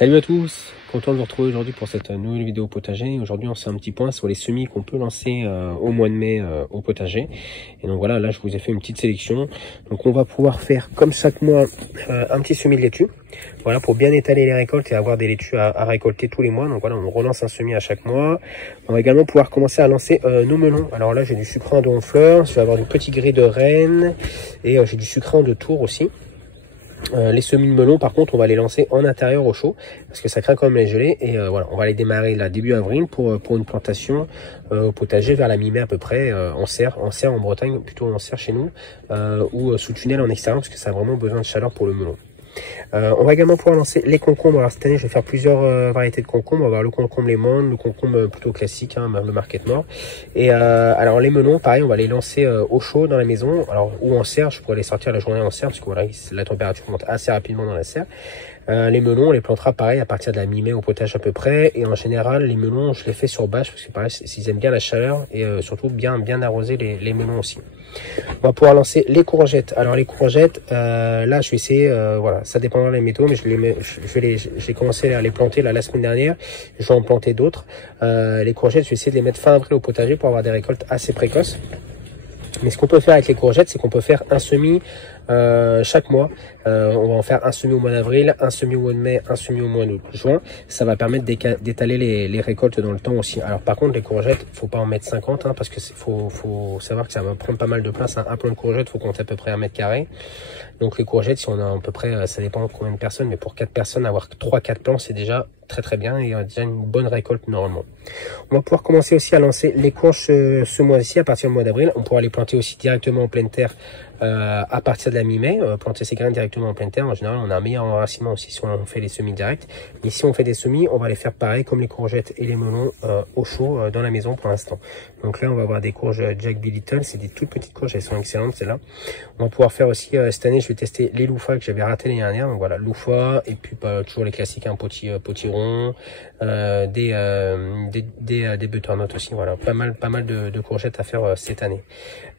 Salut à tous, content de vous retrouver aujourd'hui pour cette nouvelle vidéo potager. Aujourd'hui on fait un petit point sur les semis qu'on peut lancer au mois de mai au potager. Et donc voilà, là je vous ai fait une petite sélection. Donc on va pouvoir faire comme chaque mois un petit semis de laitue. Voilà, pour bien étaler les récoltes et avoir des laitues à récolter tous les mois. Donc voilà, on relance un semis à chaque mois. On va également pouvoir commencer à lancer nos melons. Alors là j'ai du sucrin de Honfleur, je vais avoir du petit gris de Rennes et j'ai du sucrin de Tours aussi. Les semis de melon par contre on va les lancer en intérieur au chaud parce que ça craint quand même les gelées et voilà, on va les démarrer là début avril pour une plantation au potager vers la mi-mai à peu près en serre en Bretagne, plutôt en serre chez nous ou sous tunnel en extérieur parce que ça a vraiment besoin de chaleur pour le melon. On va également pouvoir lancer les concombres. Alors cette année je vais faire plusieurs variétés de concombres. On va avoir le concombre lemon, le concombre plutôt classique, hein, le market nord. Et alors les melons pareil on va les lancer au chaud dans la maison, alors ou en serre. Je pourrais les sortir la journée en serre parce que voilà, la température monte assez rapidement dans la serre. Les melons on les plantera pareil à partir de la mi-mai au potage à peu près, et en général les melons je les fais sur bâche parce que pareil s'ils aiment bien la chaleur et surtout bien arroser les melons aussi. On va pouvoir lancer les courgettes. Alors les courgettes, là je vais essayer, voilà, ça dépendra des métaux, mais j'ai commencé à les planter là, la semaine dernière. Je vais en planter d'autres. Les courgettes, je vais essayer de les mettre fin avril au potager pour avoir des récoltes assez précoces. Mais ce qu'on peut faire avec les courgettes, c'est qu'on peut faire un semis chaque mois. On va en faire un semis au mois d'avril, un semis au mois de mai, un semis au mois de juin. Ça va permettre d'étaler les récoltes dans le temps aussi. Alors par contre les courgettes, faut pas en mettre 50 hein, parce que faut savoir que ça va prendre pas mal de place. Un plant de courgettes, faut compter à peu près 1 mètre carré. Donc les courgettes, si on a à peu près, ça dépend de combien de personnes, mais pour 4 personnes, avoir 3-4 plants, c'est déjà très bien et déjà une bonne récolte normalement. On va pouvoir commencer aussi à lancer les courges ce mois-ci, à partir du mois d'avril. On pourra les planter aussi directement en pleine terre à partir de la mi-mai, planter ces graines directement en pleine terre. En général, on a un meilleur enracinement aussi si on fait les semis directs. Mais si on fait des semis, on va les faire pareil comme les courgettes et les melons au chaud dans la maison pour l'instant. Donc là, on va avoir des courges Jack B. Little. C'est des toutes petites courges, elles sont excellentes celles-là. On va pouvoir faire aussi, cette année, je vais tester les loufas que j'avais raté l'année dernière. Donc voilà, loufas et puis toujours les classiques, un potiron, des butternuts aussi. Voilà, pas mal de courgettes à faire cette année.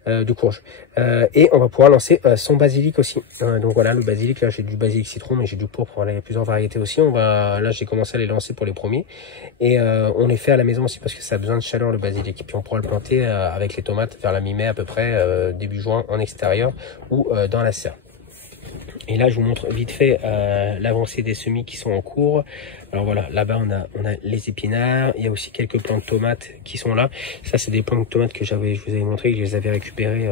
De courges et on va pouvoir lancer son basilic aussi. Donc voilà, le basilic, là j'ai du basilic citron mais j'ai du pourpre, voilà, il y a plusieurs variétés aussi. Là j'ai commencé à les lancer pour les premiers et on les fait à la maison aussi parce que ça a besoin de chaleur le basilic, et puis on pourra le planter avec les tomates vers la mi-mai à peu près, début juin en extérieur ou dans la serre. Et là je vous montre vite fait l'avancée des semis qui sont en cours. Alors voilà, là-bas on a les épinards, il y a aussi quelques plants de tomates qui sont là. Ça c'est des plants de tomates que je vous avais montré, que je les avais récupérés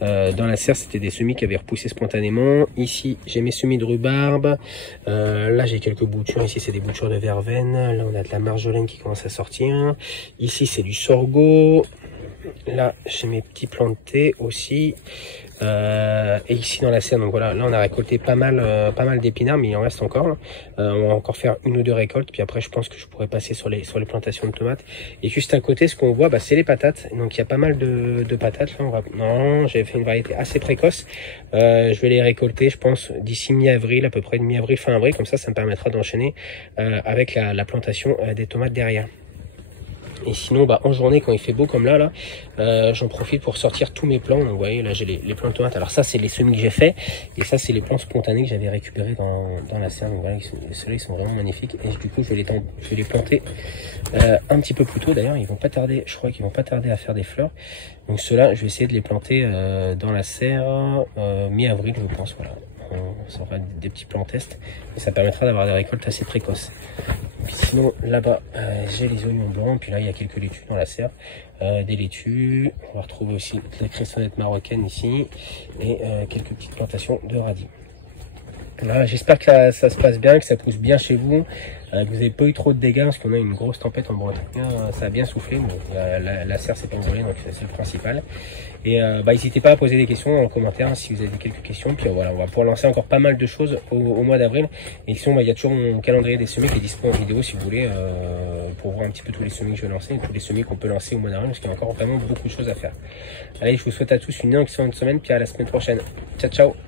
dans la serre. C'était des semis qui avaient repoussé spontanément. Ici j'ai mes semis de rhubarbe, là j'ai quelques boutures, ici c'est des boutures de verveine, là on a de la marjolaine qui commence à sortir, ici c'est du sorgho, là j'ai mes petits plants de thé aussi. Et ici dans la serre, donc voilà, là on a récolté pas mal d'épinards, mais il en reste encore. On va encore faire 1 ou 2 récoltes, puis après je pense que je pourrais passer sur les plantations de tomates. Et juste à côté, ce qu'on voit, c'est les patates. Donc il y a pas mal de patates. Là, non, j'ai fait une variété assez précoce. Je vais les récolter, je pense, d'ici mi-avril, à peu près mi-avril, fin avril. Comme ça me permettra d'enchaîner avec la plantation des tomates derrière. Et sinon en journée quand il fait beau comme là j'en profite pour sortir tous mes plants. Donc vous voyez là j'ai les plants de tomates. Alors ça c'est les semis que j'ai fait, et ça c'est les plants spontanés que j'avais récupérés dans la serre. Donc voilà, ceux-là ils sont vraiment magnifiques, et du coup je vais les planter un petit peu plus tôt. D'ailleurs ils vont pas tarder, je crois qu'ils vont pas tarder à faire des fleurs. Donc ceux-là je vais essayer de les planter dans la serre mi-avril je pense. Voilà, ça fera des petits plants test et ça permettra d'avoir des récoltes assez précoces. Puis sinon là-bas j'ai les oignons blancs, puis là il y a quelques laitues dans la serre, des laitues. On va retrouver aussi de la cressonnette marocaine ici et quelques petites plantations de radis. Voilà, j'espère que ça se passe bien, que ça pousse bien chez vous, que vous n'avez pas eu trop de dégâts parce qu'on a une grosse tempête en Bretagne. Ça a bien soufflé, mais la serre s'est pas envolée, donc c'est le principal. Et n'hésitez pas à poser des questions en commentaire si vous avez quelques questions. Puis voilà, on va pouvoir lancer encore pas mal de choses au mois d'avril. Et sinon, il y a toujours mon calendrier des semis qui est dispo en vidéo si vous voulez, pour voir un petit peu tous les semis que je vais lancer et tous les semis qu'on peut lancer au mois d'avril, parce qu'il y a encore vraiment beaucoup de choses à faire. Allez, je vous souhaite à tous une excellente semaine, puis à la semaine prochaine. Ciao, ciao!